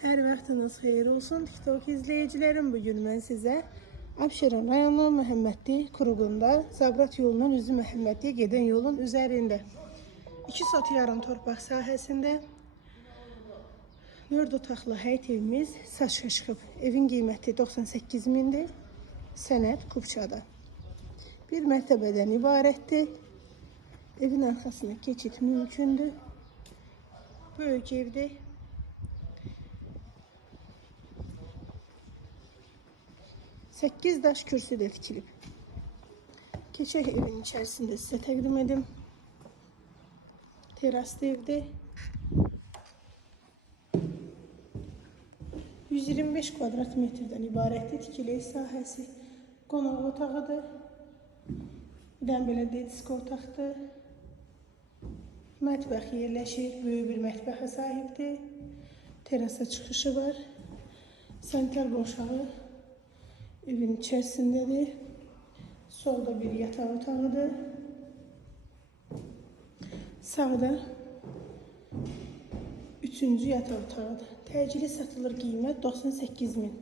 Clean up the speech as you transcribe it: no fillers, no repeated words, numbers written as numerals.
Hər vaxtınız xeyir olsun TikTok izləyicilərim. Bugün mən sizə Abşeron rayonu Məhəmmədli Kruqunda Zabrat yolundan Üzü Məhəmmədliyə gedən yolun üzərində 2 sot yarım torpaq sahəsində 4 otaqlı həyət evimiz satışa çıxıb. Evin qiyməti 98 mindir. Sənəd Kupçada. Bir mərtəbədən ibarətdir. Evin arxasına keçid mümkündür. Böyük evdir. 8 daş kürsü də tikilib. Keçək evin içərisində sizə təqdim edim. Teraslı evdir. 125 kvadrat metrdən ibarətdir tikili sahəsi. Qonaq otağıdır. Bir dənə belə disk otaqdır. Mətbəx yerləşir. Böyük bir mətbəxə sahibdir. Terasa çıxışı var. Sanitar boşağı evin içərisindədir. Solda bir yataq otağıdır. Sağda 3-cü yataq otağıdır. Təcili satılır qiymət 98 min.